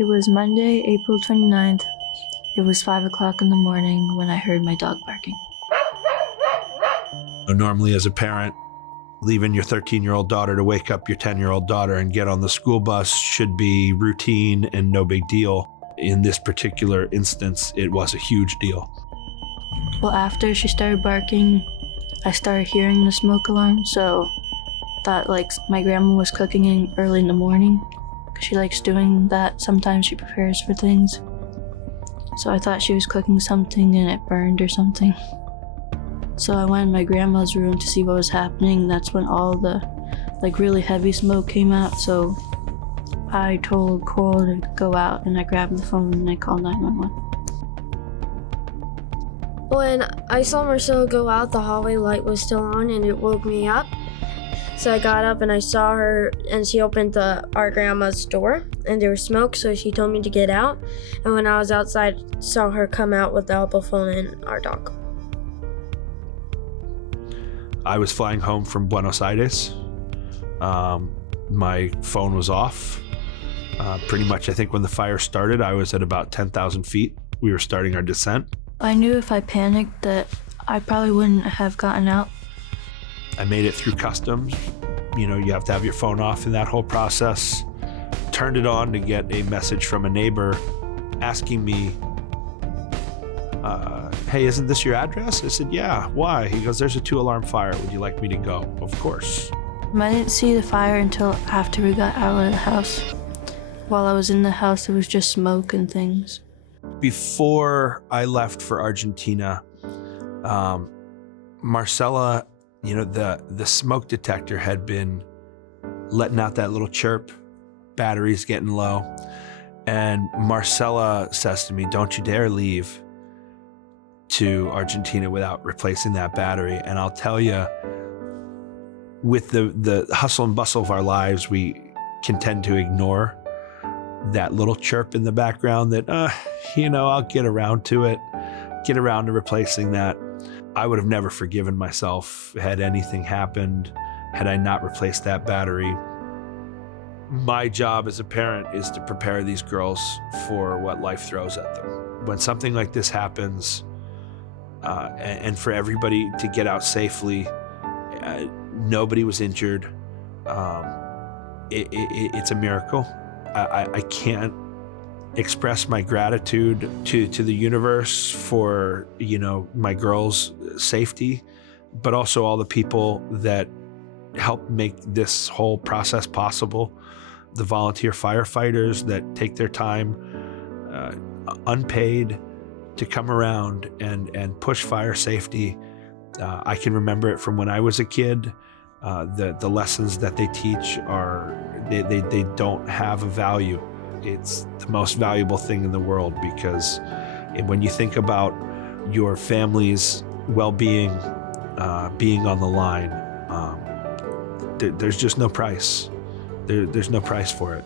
It was Monday, April 29th. It was 5 o'clock in the morning when I heard my dog barking. Normally as a parent, leaving your 13-year-old daughter to wake up your 10-year-old daughter and get on the school bus should be routine and no big deal. In this particular instance, it was a huge deal. Well, after she started barking, I started hearing the smoke alarm, so thought my grandma was cooking early in the morning. She likes doing that. Sometimes she prepares for things. So I thought she was cooking something and it burned or something. So I went in my grandma's room to see what was happening. That's when all the really heavy smoke came out. So I told Cole to go out and I grabbed the phone and I called 911. When I saw Marcela go out, the hallway light was still on and it woke me up. So I got up and I saw her and she opened our grandma's door and there was smoke, so she told me to get out. And when I was outside, saw her come out with the Apple phone and our dog. I was flying home from Buenos Aires. My phone was off. Pretty much, I think when the fire started, I was at about 10,000 feet. We were starting our descent. I knew if I panicked that I probably wouldn't have gotten out. I made it through customs. You have to have your phone off in that whole process. Turned it on to get a message from a neighbor asking me, hey, isn't this your address? I said, yeah, why? He goes, there's a 2-alarm fire. Would you like me to go? Of course. I didn't see the fire until after we got out of the house. While I was in the house, it was just smoke and things. Before I left for Argentina, Marcela, the smoke detector had been letting out that little chirp, battery's getting low. And Marcela says to me, don't you dare leave to Argentina without replacing that battery. And I'll tell you, with the hustle and bustle of our lives, we can tend to ignore that little chirp in the background that, I'll get around to it, get around to replacing that. I would have never forgiven myself had anything happened, had I not replaced that battery. My job as a parent is to prepare these girls for what life throws at them. When something like this happens, and for everybody to get out safely, nobody was injured. It's a miracle. I can't express my gratitude to the universe for, my girls' safety, but also all the people that helped make this whole process possible. The volunteer firefighters that take their time, unpaid, to come around and push fire safety. I can remember it from when I was a kid. The lessons that they teach they don't have a value. It's the most valuable thing in the world, because when you think about your family's well-being being on the line, there's just no price. There's no price for it.